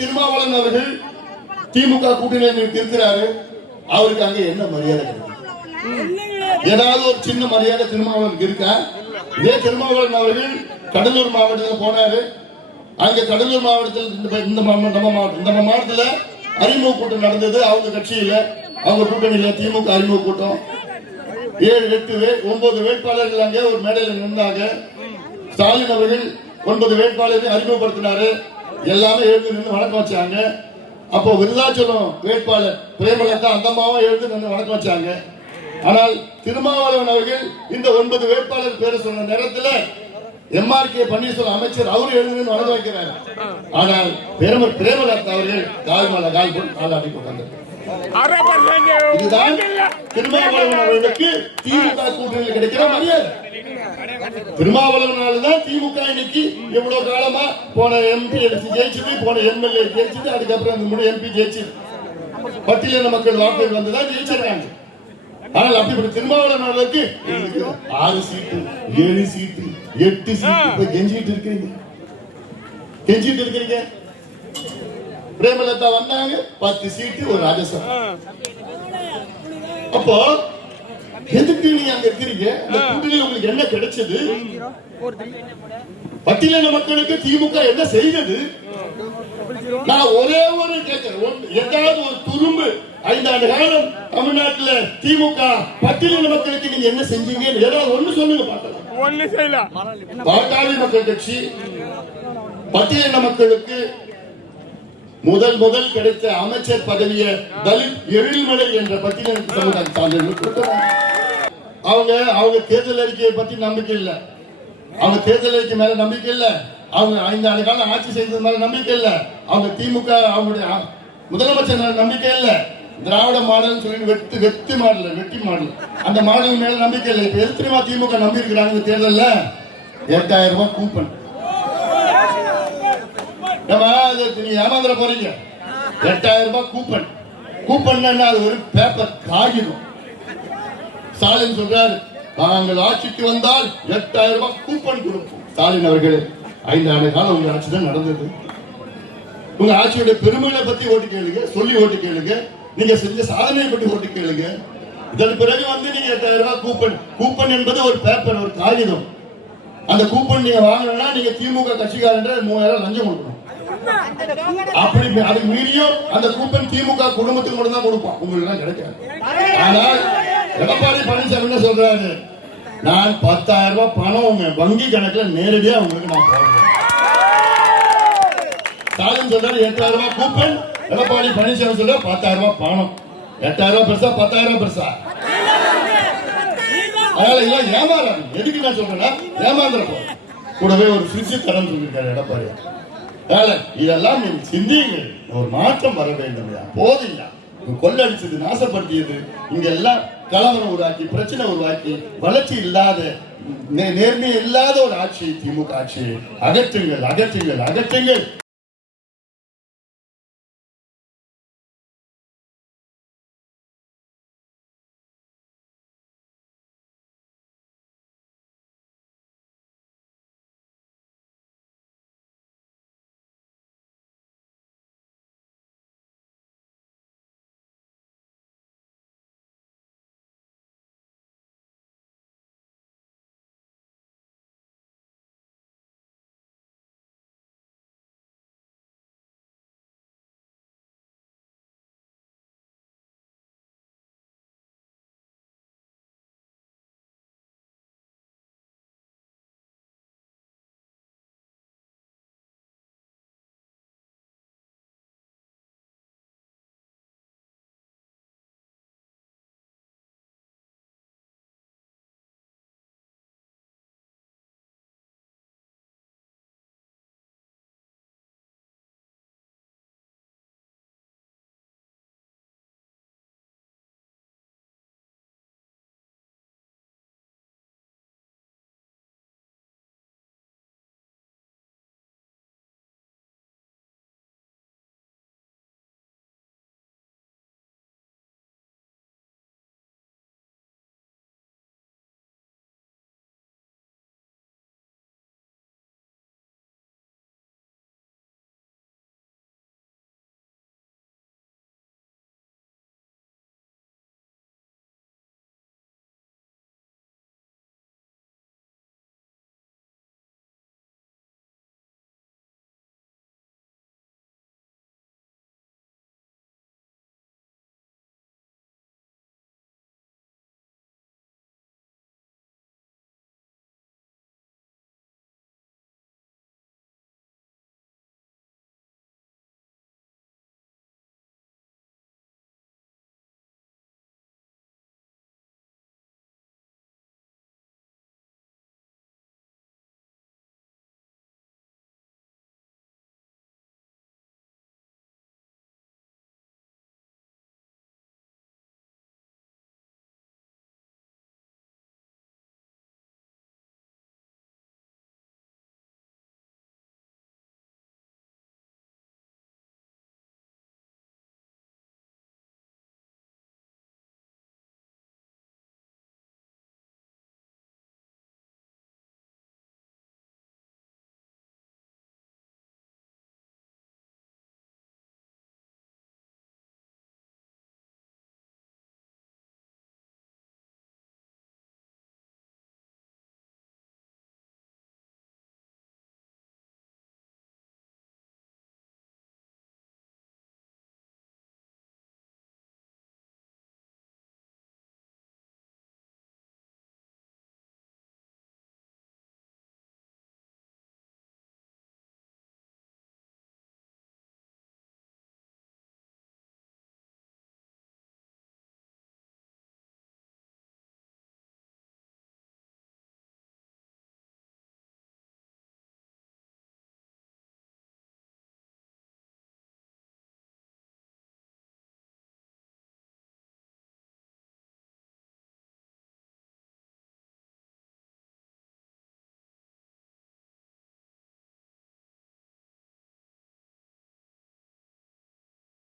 திருமாவளவன் அவர்கள் திமுக கூட்டணியில் இருக்கிறாரு. அவருக்கு அங்க என்ன மரியாதை கிடைக்கும்? ஏதாவது ஒரு சின்ன மரியாதை திருமாவளவனுக்கு இருக்கா? இதே திருமாவளவன் அவர்கள் கடலூர் மாவட்டத்தில் போனாரு. அங்க கடலூர் மாவட்டத்தில் இந்த மாவட்டத்தில் அறிமுக கூட்டம் நடந்தது. அவங்க கட்சியில, அவங்க கூட்டணியில திமுக அறிமுக கூட்டம். 7, 8, 9 வேட்பாளர்கள் அங்கே ஒரு மேடையில் நின்றாங்க. ஸ்டாலின் அவர்கள் 9 வேட்பாளர்கள் அறிமுகப்படுத்தினாரு. எல்லாமே எழுந்து நின்று வணக்கம் வச்சாங்க. அப்போ விருதாச்சலம் வேட்பாளர் பிரேமலதா அந்தம்மாவும் எழுந்து நின்று வணக்கம் வச்சாங்க. ஆனால் திருமாவளவன் அவர்கள் இந்த 9 வேட்பாளர் பேரை சொன்ன நேரத்தில் MRK பன்னீர்செல்வம் அமைச்சர் அவரு எழுந்து வணங்க வைக்கிறார். ஆனால் பிரேமலதா அவர்கள் கால் மேல கால் போட்டு காலாடி போட்டாங்க. இதுதான் திருமாவளவன் அவர்களுக்கு திமுக கூட்டணியில் கிடைக்கிற மரியாதை. திருமாவளவனால தான் திமுக இன்னைக்கு எவ்வளவு காலமா போன MP ஜெயிச்சது, போன MLA ஜெயிச்சது, அதுக்கப்புறம் MP ஜெயிச்சது. பட்டியலின மக்கள் வாக்கு வந்துதான் ஜெயிச்சிருக்காங்க. ஆனால் அப்படி திருமாவளவன் அவர்களுக்கு 6 சீட்டு, 7 சீட்டு, 8 சீட்டு கெஞ்சிட்டு இருக்கிறீங்க. பிரேமலதா வந்தாங்க, 10 சீட்டு, ஒரு ராஜ்யசபா. அப்போ எதுக்கு நீங்க அங்க இருக்கிறீங்க? இந்த கூட்டணியில் உங்களுக்கு என்ன கிடைச்சது? பட்டியலின மக்களுக்கு திமுக என்ன செய்தது? நான் ஒரே ஒரு கேட்கிறேன், ஏதாவது ஒரு துரும்பு 5 ஆண்டு காலம் தமிழ்நாட்டில் திமுக பட்டியலின மக்களுக்கு நீங்க என்ன செஞ்சீங்க? ஏதாவது ஒண்ணு சொல்லுங்க பார்க்கலாம். பாட்டாளி மக்கள் கட்சி பட்டியலின மக்களுக்கு முதல் கிடைத்த அமைச்சர் பதவியை தலித் எழில்மலை என்ற பட்டியலின சமுதாய சான்றிதழ் கொடுத்தாங்க. அவங்க தேர்தல் அறிக்கையை பத்தி நம்பிக்கை இல்லை. அவங்க தேர்தல் அறிக்கை மேல நம்பிக்கை இல்லை. அவங்க 5 ஆண்டு காலம் ஆட்சி செய்தது மேல நம்பிக்கை இல்லை. அவங்க திமுக அவங்களுடைய முதலமைச்சர் மேல நம்பிக்கை இல்லை. திராவிட மாடல் சொல்லி வெட்டி மாடல் அந்த மாடல் மேல நம்பிக்கை இல்லை. இப்ப எதிர்த்து திமுக நம்பி இருக்கிறாங்க. தேர்தல்ல 8000 ரூபாய் கூப்பன். நீங்க ஏமாந்துட போறீங்க. 8000 ரூபாய் கூப்பன் அது ஒரு பேப்பர் காகிதம். ஸ்டாலின் சொல்றாரு, நாங்கள் ஆட்சிக்கு வந்தால் 8000 ரூபாய் கூப்பன் கொடுப்போம். ஸ்டாலின் அவர்கள் 5 ஆண்டு காலம் உங்க ஆட்சி தான் நடந்தது. உங்க ஆட்சியுடைய பெருமைகளை பத்தி ஓட்டு கேளுங்க, சொல்லி ஓட்டு கேளுங்க. நீங்க செஞ்ச சாதனையை பற்றி ஓட்டு கேளுங்க. இதன் பிறகு நீங்க 8000 ரூபாய் கூப்பன் என்பது ஒரு பேப்பர், ஒரு காகிதம். அந்த கூப்பன் நீங்க வாங்கணும்னா நீங்க திமுக கட்சிக்காரன்ற 3000 லஞ்சம் கொடுக்கணும். அப்படி அதுக்கு மீறியும் அந்த கூப்பன் திமுக குடும்பத்துக்கு மட்டும் தான் கொடுப்பான், உங்களுக்கு எல்லாம் கிடைக்காது. ஆனால் எடப்பாடி பழனிசாமி என்ன சொல்றாரு, நான் 10,000 ரூபாய் பணம் உங்க வங்கி கணக்குல நேரடியா உங்களுக்கு நான் போடுறேன். ஸ்டாலின் சொல்றாரு 8000 ரூபாய் கூப்பன், எடப்பாடி பழனிசாமி சொல்ற 10,000 ரூபாய் பணம். 8000 ரூபாய் பெருசா 10,000 ரூபாய் பெருசா? அதனால எல்லாம் ஏமாறாங்க. எதுக்கு நான் சொல்றேன்னா ஏமாந்துறப்போ கூடவே ஒரு ஃப்ரிட்ஜ் தரம் சொல்லியிருக்காரு எடப்பாடி. அதனால இதெல்லாம் நீங்க சிந்திங்க, ஒரு மாற்றம் வர வேண்டும். போதில்லை கொள்ளடிச்சது, நாசப்படுத்தியது, இங்க எல்லாம் கலவரம் உருவாக்கி, பிரச்சனை உருவாக்கி, வளர்ச்சி இல்லாத, நேர்மை இல்லாத ஒரு ஆட்சி திமுக ஆட்சி. அகற்றுங்கள்.